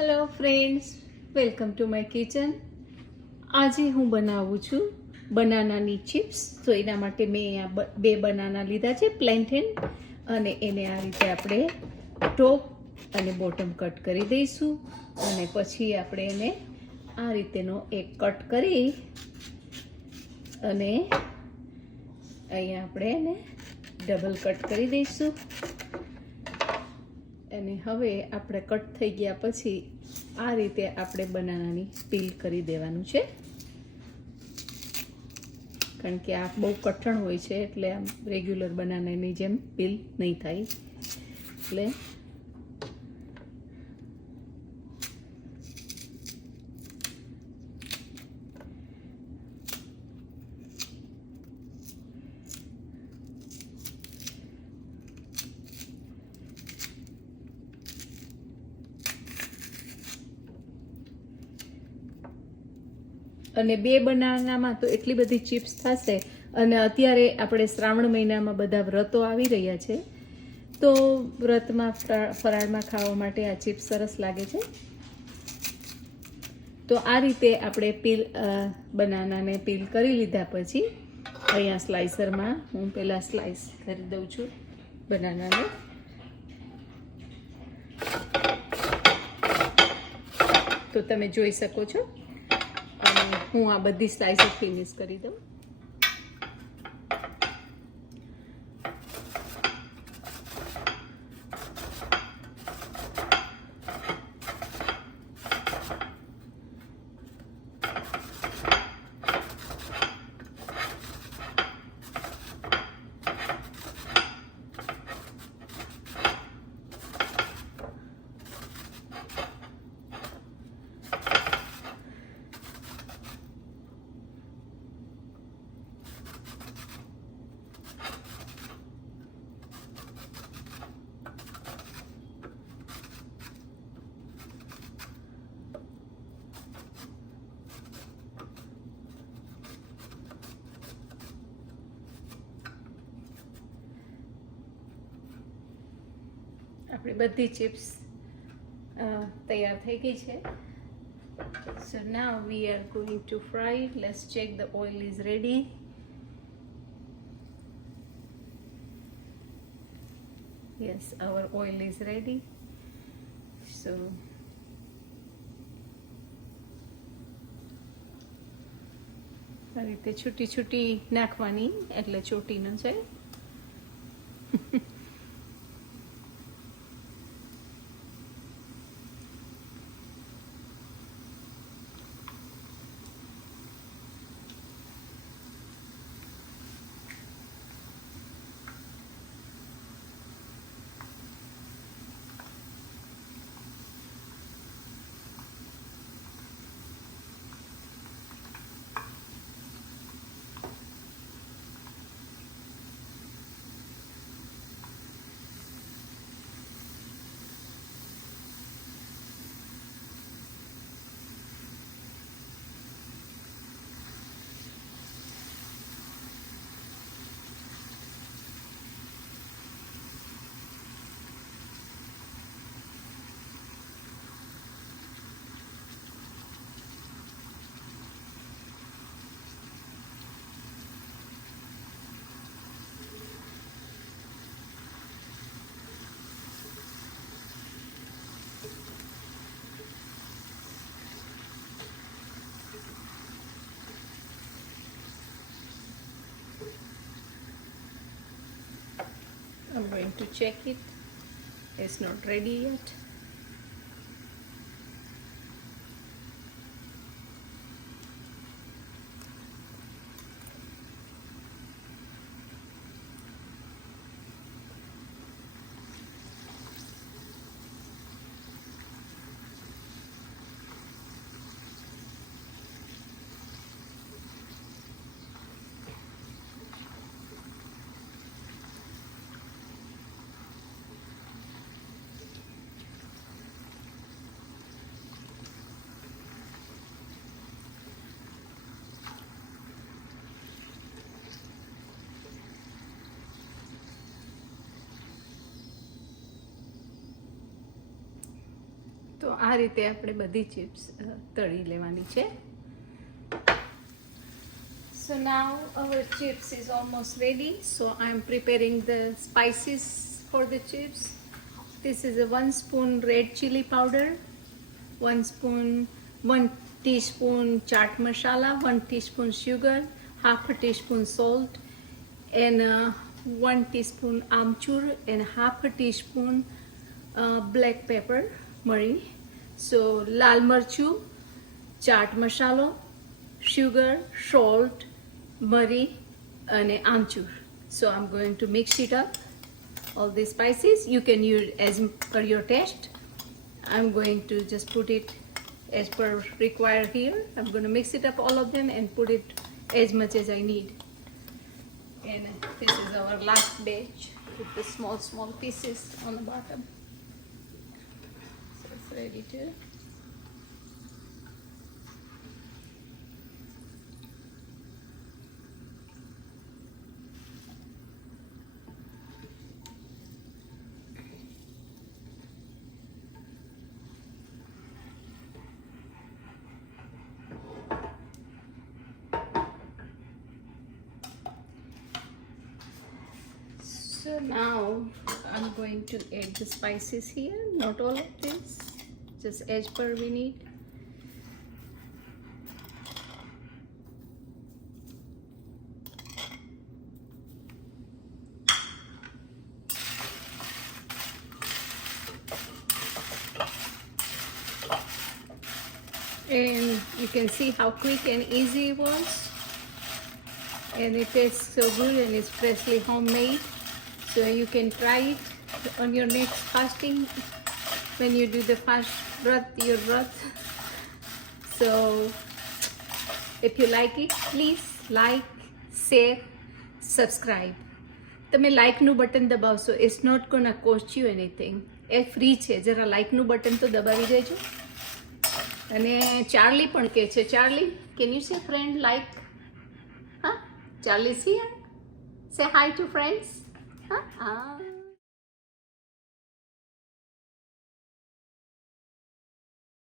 Hello friends welcome to my kitchen આજે હું બનાવું છું બનાનાની ચિપ્સ તો એના માટે મેં અહીંયા બે બનાના લીધા છે પ્લેન્ટેન અને એને આ રીતે આપણે ટોપ અને બોટમ કટ કરી દઈશું અને પછી આપણે એને આ રીતેનો એક કટ કરી અને અહીંયા આપણે એને ડબલ કટ કરી દઈશું અને હવે આપણે કટ થઈ ગયા પછી આ રીતે આપણે બનાનાની પીલ કરી દેવાનું છે કારણ કે આ બહુ કઠણ હોય છે એટલે આમ રેગ્યુલર બનાનાની જેમ પીલ નહીં થાય એટલે અને બે બનાનામાં તો એટલી બધી ચિપ્સ થશે અને અત્યારે આપણે શ્રાવણ મહિનામાં બધા વ્રતો આવી રહ્યા છે તો વ્રતમાં ફરાળમાં ખાવા માટે આ ચિપ્સ સરસ લાગે છે તો આ રીતે આપણે પીલ બનાનાને પીલ કરી લીધા પછી અહીંયા સ્લાઇસરમાં હું પહેલાં સ્લાઇસ કરી દઉં છું બનાનાને તો તમે જોઈ શકો છો હું આ બધી સ્લાઇસ ફિનિશ કરી દઉં આપણી બધી ચિપ્સ તૈયાર થઈ ગઈ છે so now we are going to fry let's check the oil is ready yes our oil is ready so આ રીતે છૂટી છૂટી નાખવાની એટલે ચોટી ન જાય to check it it's not ready yet તો આ રીતે આપણે બધી ચિપ્સ તળી લેવાની So now our chips is almost ready. So I'm preparing the spices for the chips. This is a one spoon red chili powder, one spoon, one teaspoon chaat masala, one teaspoon sugar, half a teaspoon salt, and uh, one teaspoon amchur and half a teaspoon uh, black pepper. મળી so, લાલ મરચું ચાટ મસાલો sugar, salt, murray and amchur. So I'm going to mix it up. All these spices you can use as per your taste. I'm going to just put it as per required here. I'm going to mix it up all of them and put it as much as I need. And this is our last batch with the small small pieces on the bottom so now I'm going to add the spices here not all of this just as per we need and you can see how quick and easy it was and it tastes so good and it's freshly homemade so you can try it on your next fasting when you do the fast Brat your brat. So if you like it, please like, share, subscribe. તમે લાઇકનું button દબાવશો it's not gone a cost you anything A free છે જરા લાઇકનું button તો દબાવી દેજો અને Charlie પણ કહે છે Charlie can you say friend like હા Charlie she say hi two friends હા હા